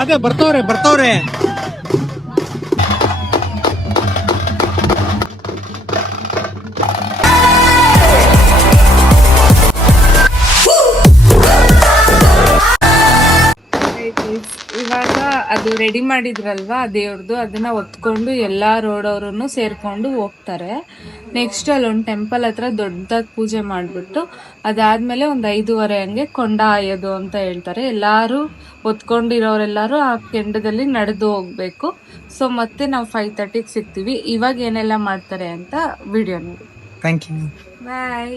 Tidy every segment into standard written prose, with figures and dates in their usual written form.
ಅದೇ ಬರ್ತವ್ರೆ ಇವಾಗ ಅದು ರೆಡಿ ಮಾಡಿದ್ರಲ್ವಾ ದೇವ್ರದ್ದು, ಅದನ್ನ ಹೊತ್ಕೊಂಡು ಎಲ್ಲಾ ರೋಡವ್ರು ಸೇರ್ಕೊಂಡು ಹೋಗ್ತಾರೆ. ನೆಕ್ಸ್ಟ್ ಅಲ್ಲೊಂದು ಟೆಂಪಲ್ ಹತ್ರ ದೊಡ್ಡದಾಗಿ ಪೂಜೆ ಮಾಡ್ಬಿಟ್ಟು ಅದಾದ್ಮೇಲೆ ಒಂದು 5:30 ಹಂಗೆ ಕೊಂಡ ಆಯೋದು ಅಂತ ಹೇಳ್ತಾರೆ. ಎಲ್ಲಾರು ಹೊತ್ಕೊಂಡಿರೋರೆಲ್ಲರೂ ಆ ಕೆಂಡದಲ್ಲಿ ನಡೆದು ಹೋಗ್ಬೇಕು. ಸೊ ಮತ್ತೆ ನಾವು 5:30ಗೆ ಸಿಗ್ತೀವಿ. ಇವಾಗ ಏನೆಲ್ಲ ಮಾಡ್ತಾರೆ ಅಂತ ವಿಡಿಯೋ ನೋಡಿ. Thank you. ಬಾಯ್.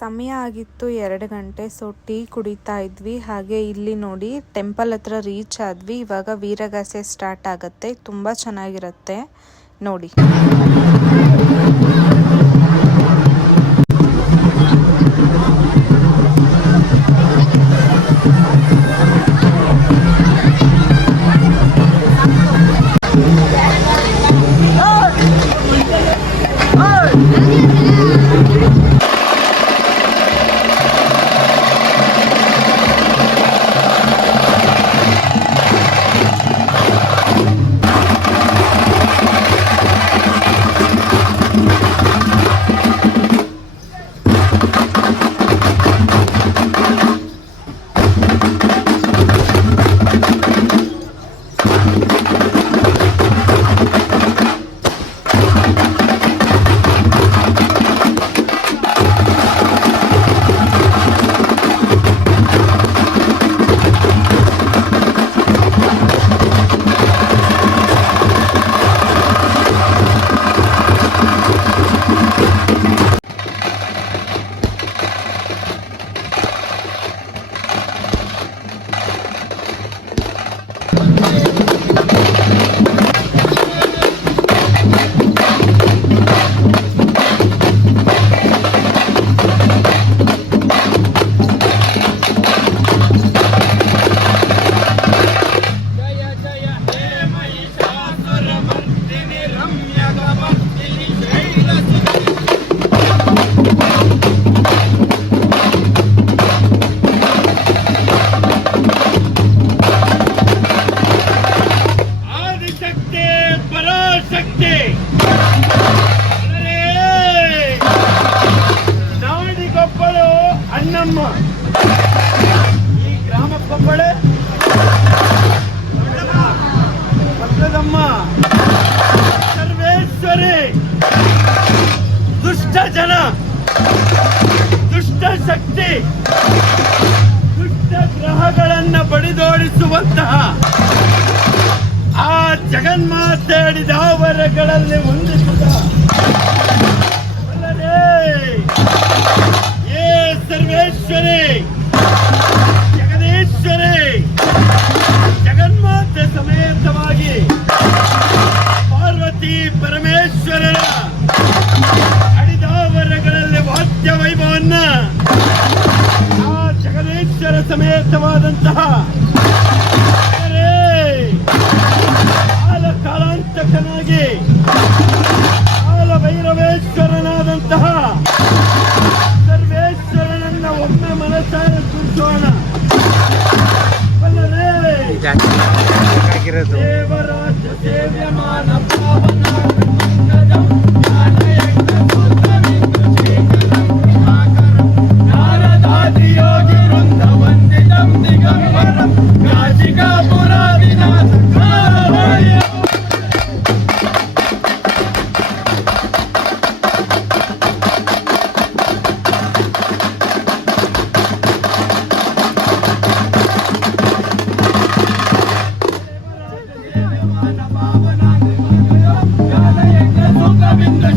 ಸಮಯ ಆಗಿತ್ತು 2 ಗಂಟೆ. ಸೊ ಟೀ ಕುಡಿತಾ ಇದ್ವಿ. ಹಾಗೆ ಇಲ್ಲಿ ನೋಡಿ ಟೆಂಪಲ್ ಹತ್ರ ರೀಚ್ ಆದ್ವಿ. ಇವಾಗ ವೀರಗಾಸೆ ಸ್ಟಾರ್ಟ್ ಆಗುತ್ತೆ. ತುಂಬ ಚೆನ್ನಾಗಿರುತ್ತೆ ನೋಡಿ. ಸರ್ವೇಶ್ವರಿ ದುಷ್ಟ ಜನ, ದುಷ್ಟ ಶಕ್ತಿ, ದುಷ್ಟ ಗ್ರಹಗಳನ್ನ ಬಡಿದೋಡಿಸುವಂತಹ ಆ ಜಗನ್ಮಾತೆ ಹಿಡಿದಾವರಗಳಲ್ಲಿ ಹೊಂದಿಸಿದ ಸರ್ವೇಶ್ವರಿ ಸಮೇತವಾದಂತಹ ಕಾಲಾಂತಕನಾಗಿ ಕಾಲ ಭೈರವೇಶ್ವರನಾದಂತಹ ಸರ್ವೇಶ್ವರನನ್ನ ಒಮ್ಮೆ ಮನಸಾರ ಕುರಿಸೋಣ. ದೇವರಾಜ ಸೇವ್ಯಮಾನ ಪಾವನ ನಾರದಾದಿಯೋಗಿ ವೃಂದ ವಂದಿತಂ ದಿಗಂಬರಂ ಕಾಶಿಕಾ ಪುರಾದಿನಾಥ ಕಾಲವಾಯ.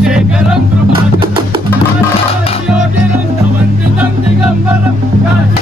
శేఖరం కృపాకరం నారదాదియోగి వృంద వందితం దిగంబరం కాశీ.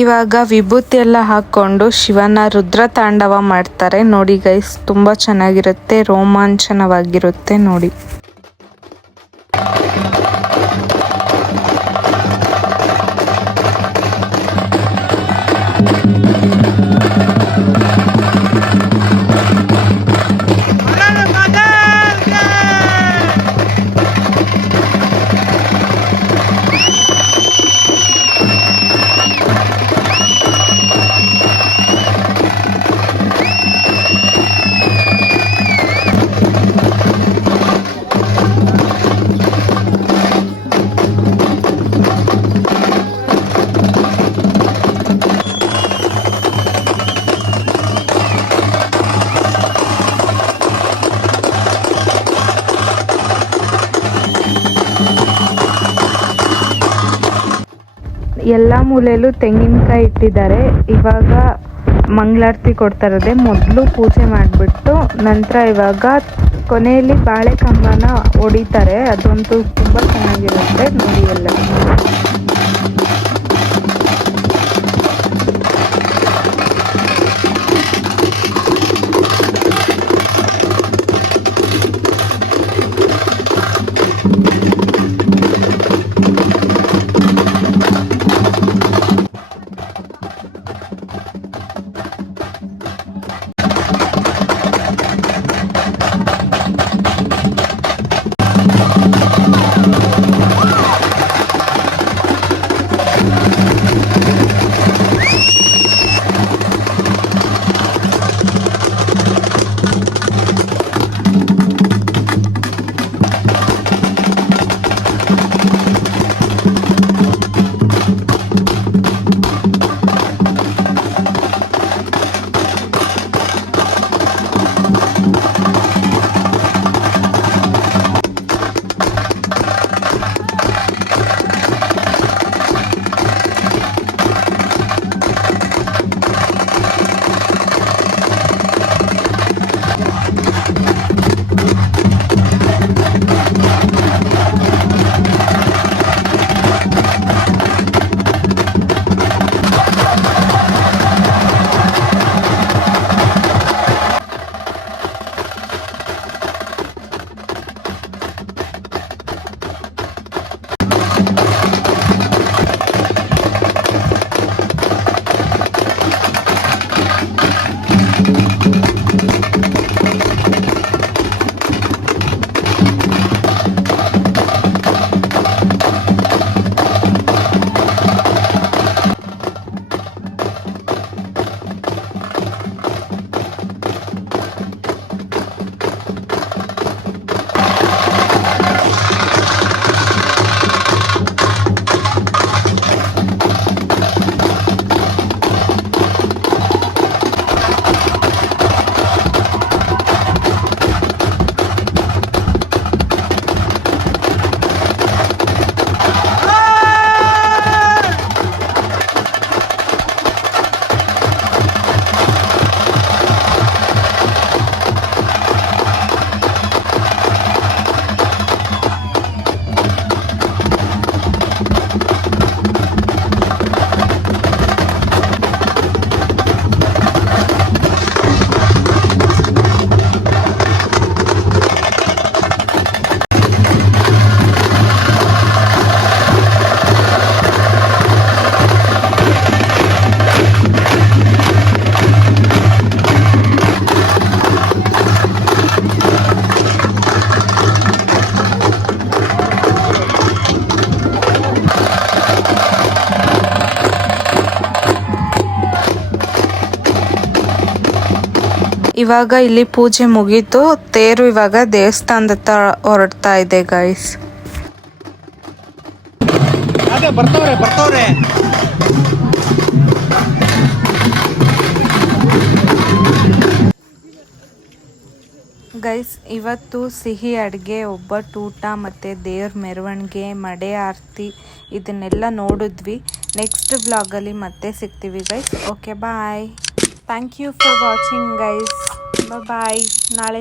ಇವಾಗ ವಿಭೂತಿ ಎಲ್ಲ ಹಾಕ್ಕೊಂಡು ಶಿವನ ರುದ್ರ ತಾಂಡವ ಮಾಡ್ತಾರೆ ನೋಡಿ ಗೈಸ್, ತುಂಬ ಚೆನ್ನಾಗಿರುತ್ತೆ, ರೋಮಾಂಚನವಾಗಿರುತ್ತೆ ನೋಡಿ. ಎಲ್ಲ ಮೂಲೆಯಲ್ಲೂ ತೆಂಗಿನಕಾಯಿ ಇಟ್ಟಿದ್ದಾರೆ. ಇವಾಗ ಮಂಗಳಾರತಿ ಕೊಡ್ತಾ ಇರೋದೆ. ಮೊದಲು ಪೂಜೆ ಮಾಡಿಬಿಟ್ಟು ನಂತರ ಇವಾಗ ಕೊನೆಯಲ್ಲಿ ಬಾಳೆ ಕಂಬನ ಹೊಡಿತಾರೆ. ಅದಂತೂ ತುಂಬ ಚೆನ್ನಾಗಿರುತ್ತೆ ನೋಡಿ ಎಲ್ಲ. ಇವಾಗ ಇಲ್ಲಿ ಪೂಜೆ ಮುಗೀತು, ತೇರು ಇವಾಗ ದೇವಸ್ಥಾನದತ್ತ ಹೊರಡ್ತಾ ಇದೆ ಗೈಸ್. ಅದೇ ಬರ್ತವ್ರೆ ಗೈಸ್, ಇವತ್ತು ಸಿಹಿ ಅಡುಗೆ, ಒಬ್ಬಟ್ಟು ಊಟ ಮತ್ತು ದೇವ್ರ ಮೆರವಣಿಗೆ, ಮಡೆ ಆರತಿ ಇದನ್ನೆಲ್ಲ ನೋಡಿದ್ವಿ. ನೆಕ್ಸ್ಟ್ ವ್ಲಾಗಲ್ಲಿ ಮತ್ತೆ ಸಿಗ್ತೀವಿ guys. Okay bye. Thank you for watching guys. Bye. ನಾಳೆ